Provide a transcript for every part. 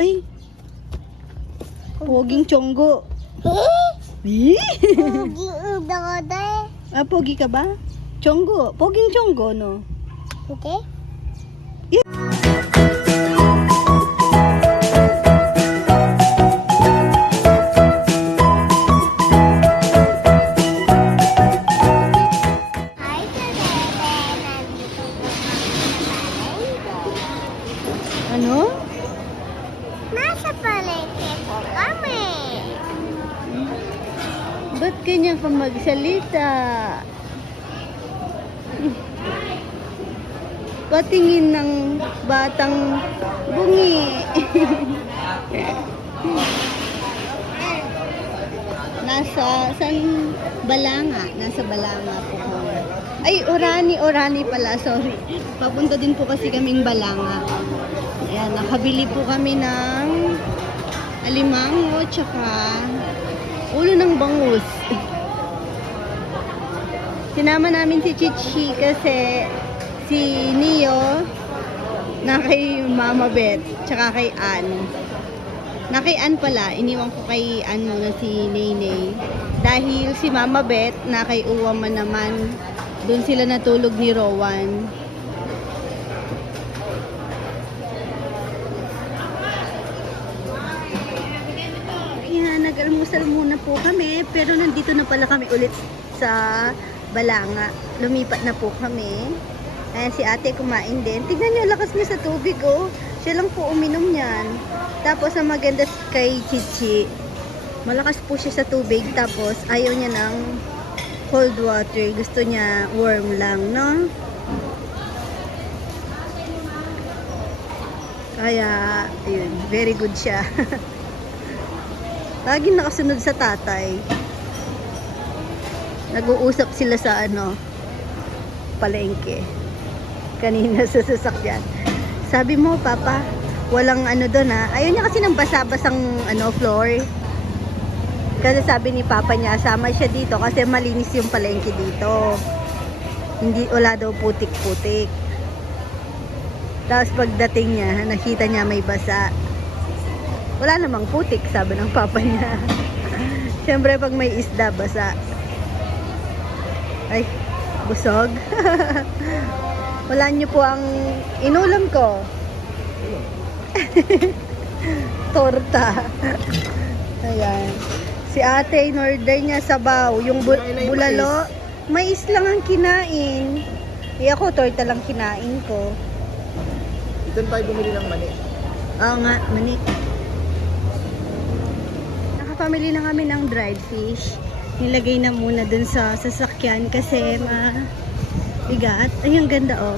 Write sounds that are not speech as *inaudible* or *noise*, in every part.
Ay. Poging chonggo. Eh? Pogi udah ada. ah, pogi ka ba? Chonggo. Poging chonggo, no? Oke. Hai Ba't ganyan ka magsalita? Patingin ng batang bungi. Nasa, san, Balanga. Nasa Balanga po. Ay, Orani, Orani pala, sorry. Papunta din po kasi kaming Balanga. Ayan, nakabili po kami ng alimango, tsaka ulo ng bangus. Sinama namin si Chichi kasi si Neo na kay Mama Beth, tsaka kay Ann. Na kay Ann pala, iniwan ko kay Ann muna si Nene. Dahil si Mama Beth na kay Uwama naman, doon sila natulog ni Rowan. Kaya nag-almusal muna po kami, pero nandito na pala kami ulit sa Balanga. Lumipat na po kami. Ayan, si ate kumain din. Tignan niyo, lakas niya sa tubig, oh. Siya lang po uminom niyan. Tapos, ang maganda kay Chichi, malakas po siya sa tubig. Tapos, ayaw niya ng cold water. Gusto niya warm lang, no? Kaya, ayun, very good siya. *laughs* Laging nakasunod sa tatay. Nag-uusap sila sa ano, palengke. Kanina sa sasakyan. Sabi mo, Papa, walang ano doon ha. Ayaw niya kasi ng basa-basang ano, floor. Kasi sabi ni Papa niya, sama siya dito kasi malinis yung palengke dito. Hindi, wala daw putik-putik. Tapos pagdating niya, nakita niya may basa. Wala namang putik, sabi ng papa niya. *laughs* Siyempre, pag may isda, basa. Ay, busog. *laughs* Wala niyo po ang inulam ko. *laughs* Torta. Ayan. Si ate, in order niya sabaw. Yung bu- bulalo, mais lang ang kinain. Eh ako, torta lang kinain ko. Doon tayo bumili ng mani. Oo nga, manik. Nakapamili na kami ng dried fish. Nilagay na muna dun sa sasakyan kasi ma bigat. Ay, ang ganda oh.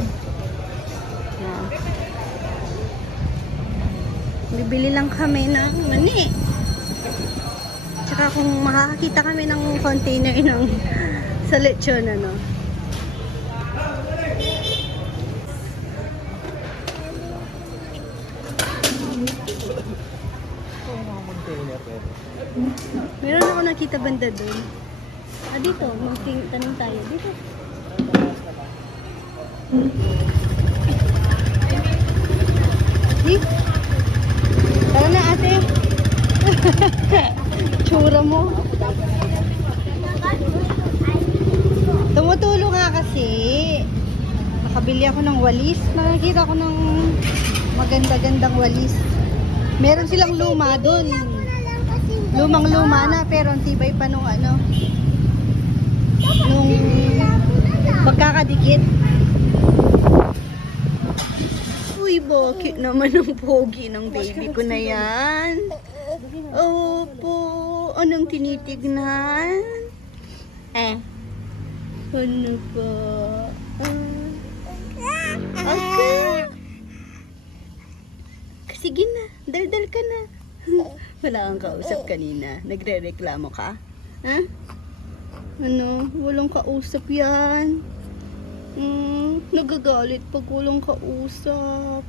Wow. Bibili lang kami ng mani. Tsaka kung makakakita kami ng container *laughs* ng sa lechon ano. Container pero. Meron ako nakita banda doon. Ah, dito. Magting tayo. Dito. Di? Tara na ate. *laughs* Tsura mo. Tumutulong nga kasi. Nakabili ako ng walis. Nakakita ko ng maganda-gandang walis. Meron silang luma doon. Lumang luma na pero ang tibay pa nung ano nung pagkakadikit. Uy, bakit naman ang pogi ng baby ko na yan? Opo, anong tinitignan? Eh, ano po? Ah, okay. Sige na, daldal ka na. Wala kang kausap kanina. Nagre-reklamo ka? Ha? Ano? Walang kausap yan. Hmm, nagagalit pag walang kausap.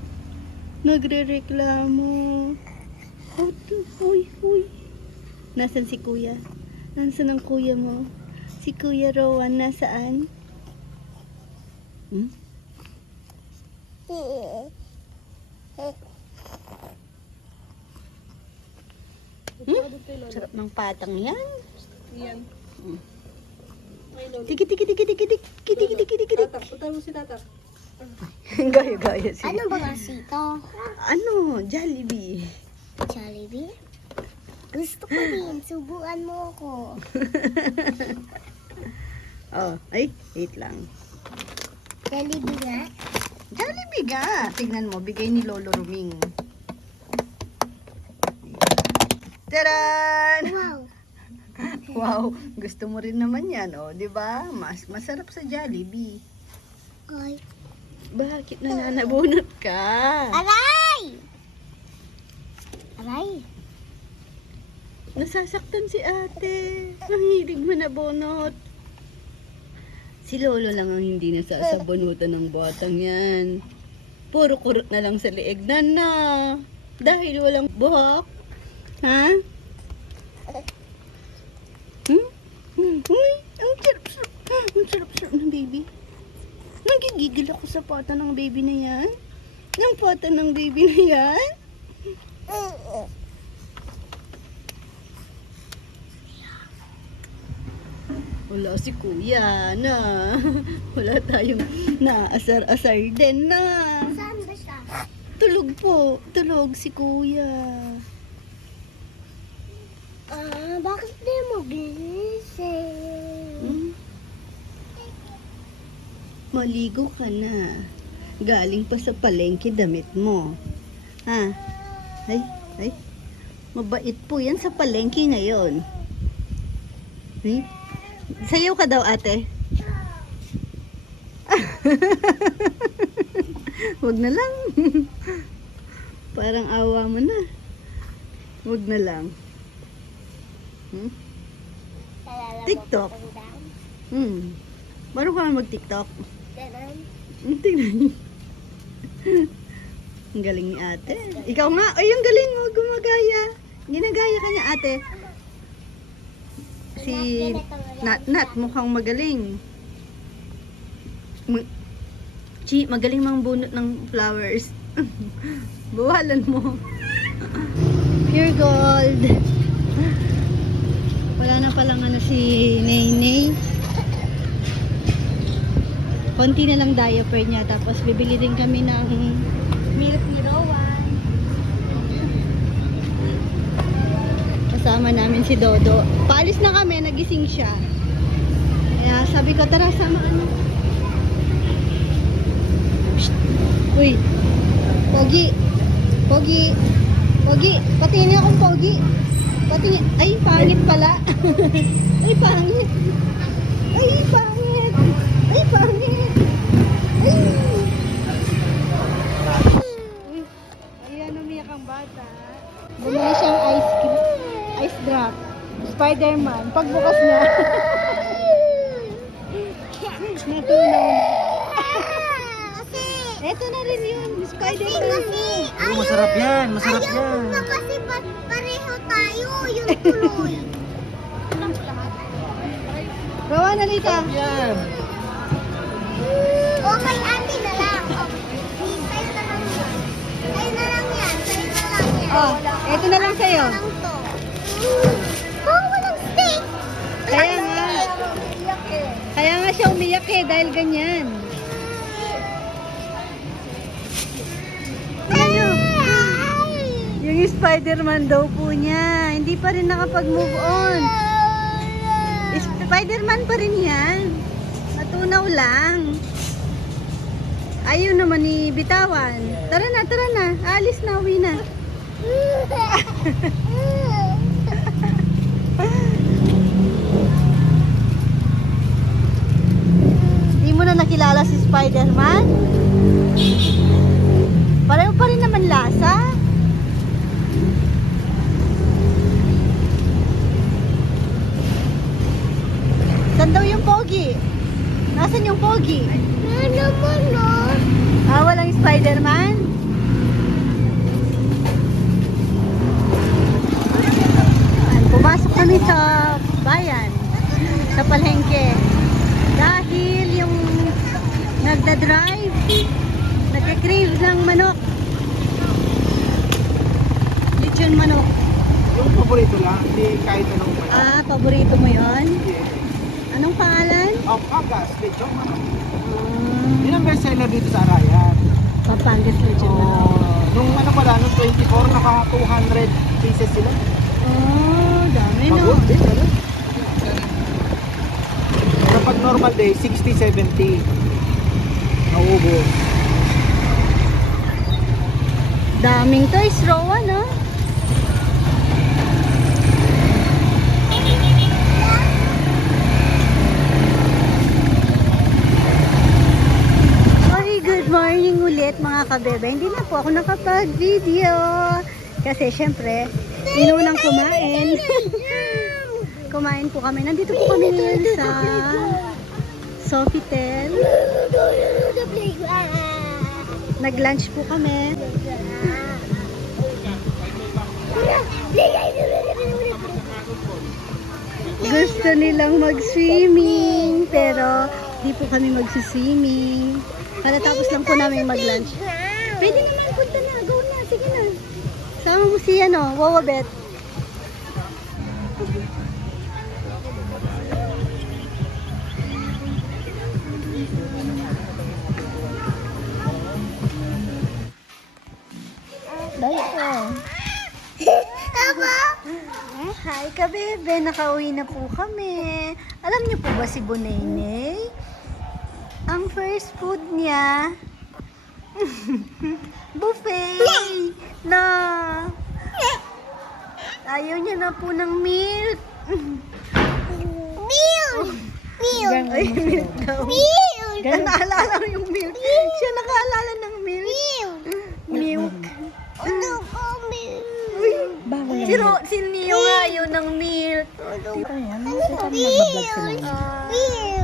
Nagre-reklamo. Uy, uy. Nasaan si kuya? Nasaan ang kuya mo? Si kuya Rowan, nasaan? Hmm? Eh, Sarap ng patang yan. Yan. Mm. Lolo. Tiki tiki tiki tiki tiki tiki tiki tiki tiki. Tatak, mo si tatak. *laughs* Gaya gaya siya. Ano ba kasi ito? Ano? Jollibee. Jollibee? Gusto ko din. Subuan mo ako. *laughs* Oh, ay, wait lang. Jollibee nga? Jollibee ga. Tignan mo, bigay ni Lolo Ruming. Taran! Wow. *laughs* Wow, gusto mo rin naman yan, oh, 'di ba? Mas masarap sa Jollibee. Ay. Bakit nananabunot ka? Aray! Aray. Nasasaktan si ate. Ang hilig mo na bunot. Si Lolo lang ang hindi nasasabunutan ng batang yan. Puro kurot na lang sa leeg na na. Dahil walang buhok. Ha? Hmm? Uy, ang sarap-sarap. Ang sarap-sarap ng baby. Nagigigil ako sa pata ng baby na yan. Yung pata ng baby na yan. Wala si kuya na. *laughs* Wala tayong naasar-asar din na. Saan ba siya? Tulog po. Tulog si kuya. Ah, bakit di mo gising? Hmm? Maligo ka na. Galing pa sa palengke damit mo. Ha? Ay, ay. Mabait po yan sa palengke ngayon. Ay, sayaw ka daw ate. *laughs* Wag na lang. *laughs* Parang awa mo na. Wag na lang. Hmm? TikTok. Hmm. Marunong ka mag-tiktok. Ganon. Ang Tingnan. *laughs* Ang galing ni ate. Ikaw nga. Ay, ang galing mo. Gumagaya. Ginagaya ka niya ate. Si Nat, Nat mukhang magaling. Mag Chi, magaling mang bunot ng flowers. *laughs* Bawalan mo. *laughs* Pure gold. Wala na palang ano si Naynay. Konti na lang diaper niya. Tapos bibili din kami ng milk ni Rowan. Kasama namin si Dodo. Paalis na kami, nagising siya. Kaya sabi ko, tara, sama ka na. Psst. Uy, Pogi. Pogi. Pogi. Patingin akong Pogi. Patingin. Ay, pangit pala. *laughs* Ay, pangit. Ay, pangit. Ay, pangit. Ay. Ayan, umiyak ang bata. Bumili siyang ice cream. Ice drop. Spider-Man. Pagbukas niya. *laughs* Natunaw na. Eto na rin yun. kasi, Spider-Man. kasi, Oo, masarap yan, masarap ayaw yan. mo na kasi ba't pareho tayo yung tuloy. *laughs* Rowan, halika. Yan. o kay ate na lang. O, sa'yo na lang yan. Sa'yo na lang yan. Sa'yo na lang yan. Oh, eto na lang sa'yo. Lang to. Oh, walang steak. Kaya nga. Kaya nga siya umiyak eh, dahil ganyan. Yung Spider-Man daw po niya. Hindi pa rin nakapag-move on. Spider-Man pa rin yan. Natunaw lang. Ayaw naman ni Bitawan. Tara na, tara na. Alis na, uwi na. *laughs* Hindi mo na nakilala si Spider-Man? Pareho pa rin naman lasa. Saan daw yung pogi? Nasaan yung pogi? Ano mo, no? Ah, walang Spider-Man? Pumasok kami sa bayan, sa palengke. Dahil yung nagda-drive, nagka-crave ng manok. Lechon manok. Yung paborito lang, hindi kahit anong manok. Ah, paborito mo yon? Anong pangalan? Oh, pagas, lechon manok. Ah, Yun ang bestseller dito sa Arayan. Papangas Lechon So, Manok. nung ano pala, nung 24, naka 200 pieces sila. Oh, dami no. Pagod din, ano? Kapag normal day, 60, 70. Naubos. Daming toys, Rowan, no? Okay, good morning ulit mga kabebe. Hindi na po ako nakapag-video. Kasi syempre, inunang kumain. *laughs* kumain po kami. Nandito po kami ngayon sa Sofitel. Nag-lunch po kami. Gusto nilang mag-swimming, pero di po kami mag-swimming. Katatapos lang po namin mag-lunch. Pwede naman, punta na. Go na, sige na. Sama mo si ano, Wawabet. Dahil po. Hi ka, bebe. Nakauwi na po kami. Alam niyo po ba si Bunene? Ang first food niya, *laughs* buffet na. Ayaw niya na po ng milk. Milk! Milk! Ay, milk daw. Milk! Naalala ko yung milk. Siya nakaalala ng milk. Milk! Milk. Ano ko milk? Si, Ro, si Neo nga yun ng milk. Ano milk? Ah, Milk!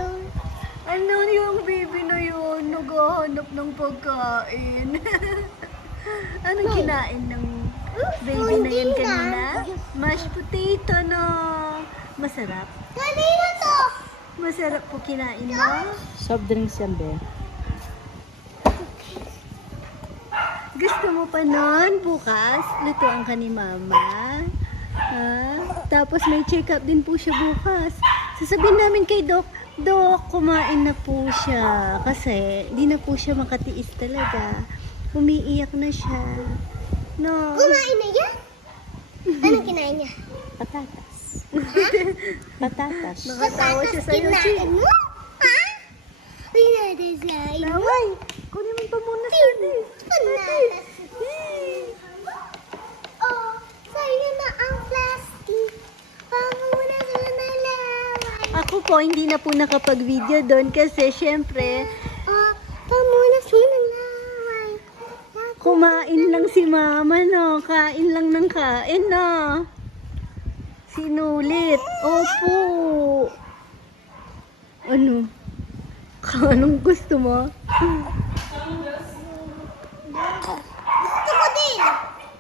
Ano yung baby na yun? Naghahanap ng pagkain. *laughs* ano kinain ng baby na yun kanina? Mashed potato no. Masarap. Kanina to? Masarap po kinain mo. Soft drinks yan, be. Gusto mo pa nun bukas? Lutuan ka ni mama. Ha? Tapos may check-up din po siya bukas. Sasabihin namin kay Doc, Doc, kumain na po siya. Kasi di na po siya makatiis talaga. Umiiyak na siya. No. Kumain na yan? Anong kinain niya? Patatas. *laughs* Patatas. Nakatawa siya sa'yo, Chi. kinain mo? Ha? Pinadasain mo? Laway, kunin mo pa muna siya. eh. Panatas. Oh, sa'yo na ang plastic. Pamuna sila na laway. Ako po, hindi na po nakapag-video doon kasi syempre, pamunas mo ng laway. Kumain lang si mama, no? Kain lang ng kain, no? Sinulit. Opo. Ano? Anong gusto mo? Gusto ko din.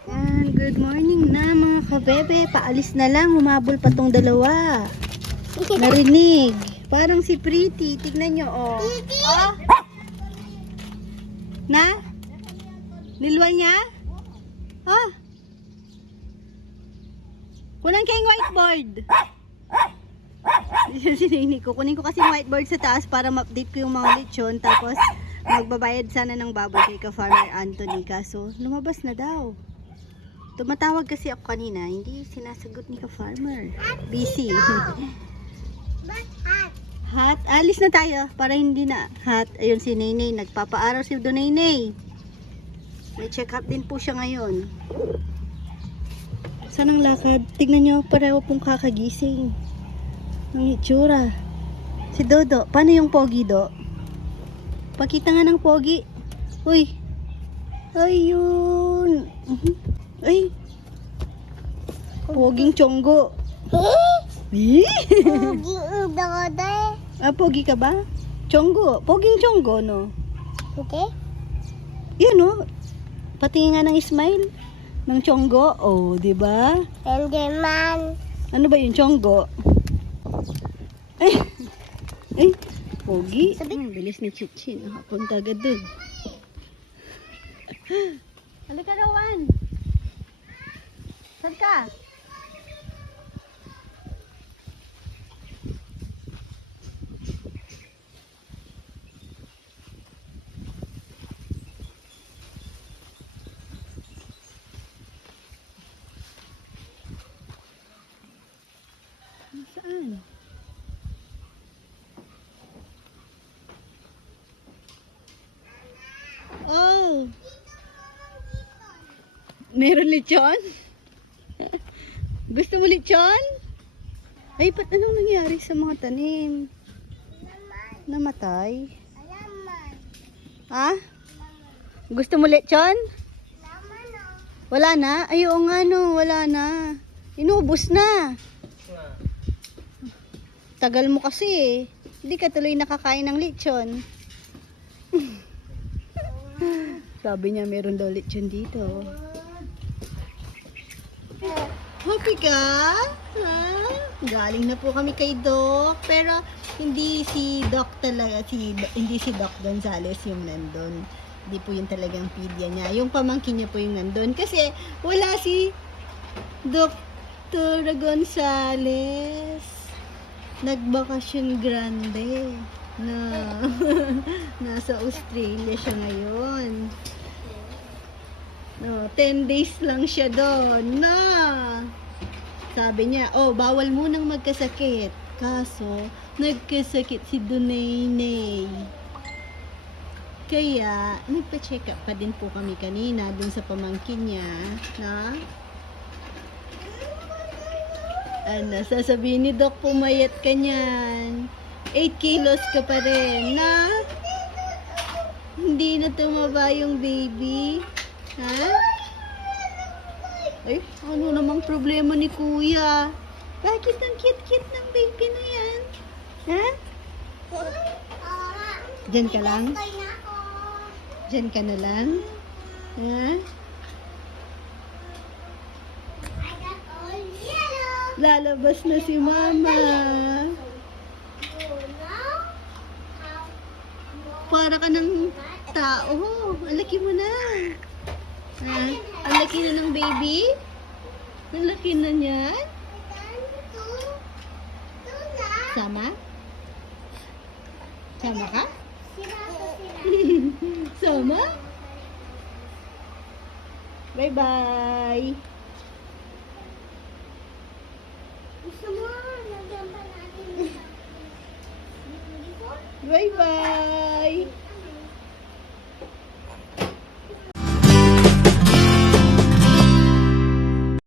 Yan, good morning na mga kabebe. Paalis na lang, humabol pa tong dalawa. Narinig. Parang si Pretty. Tignan nyo, oh. Titi? Ah? Na? Nilwa niya? Ah? Kunan kayong whiteboard. *laughs* Sinini ko. Kunin ko kasi yung whiteboard sa taas para ma-update ko yung mga lechon. Tapos, magbabayad sana ng baboy kay ka-farmer Anthony. Kaso, lumabas na daw. Tumatawag kasi ako kanina. Hindi sinasagot ni ka-farmer. Busy. *laughs* Alis na tayo para hindi na hot. Ayun si Naynay. Nagpapaaraw si Do Naynay. May check up din po siya ngayon. Saan ang lakad? Tignan nyo, pareho pong kakagising. Ang itsura. Si Dodo, paano yung pogi, Do? Pakita nga ng pogi. Uy. Ayun. Mhm. Ay. Poging chonggo. Eh? Pogi uda Ah, pogi ka ba? Chonggo. Poging chonggo, no? Okay? Yun, no? Pati nga ng smile. Ng chonggo. Oh, di ba? Hindi man. Ano ba yung chonggo? Ay. Ay. Pogi. Ang bilis ni Chichi. Nakapunta agad dun. Halika, Rowan. Saan ka? yan? Oh! Meron lechon? Gusto mo lechon? Ay, ba't anong nangyari sa mga tanim? Namatay? Alaman. Ha? Gusto mo lechon? Wala na? Ay, oo nga no, wala na. Inubos na. Tagal mo kasi eh. Hindi ka tuloy nakakain ng lechon. *laughs* Sabi niya meron daw lechon dito. Happy ka? Ha? Galing na po kami kay Doc. Pero hindi si Doc talaga, si, hindi si Doc Gonzales yung nandun. Hindi po yung talagang pedya niya. Yung pamangkin niya po yung nandun. Kasi wala si Dr. Gonzales. Nagbakasyon grande na *laughs* nasa Australia siya ngayon. No, 10 days lang siya doon. Na! Sabi niya, oh, bawal munang magkasakit. Kaso, nagkasakit si Dunaynay. Kaya, nagpa-check up pa din po kami kanina dun sa pamangkin niya, na? Ano, sasabihin ni Doc, pumayat ka niyan. 8 kilos ka pa rin, na? Hindi na tumaba yung baby. Ha? Ay, ano namang problema ni kuya? Bakit ang cute-cute ng baby na yan? Ha? Diyan ka lang? Diyan ka na lang? Ha? Lalabas na si mama. Para ka ng tao. Ang laki mo na. Ha? Ang laki na ng baby? Ang laki na niyan? Sama? Sama ka? *laughs* Sama? Bye-bye. Gusto mo, nagyan pa natin? Bye-bye.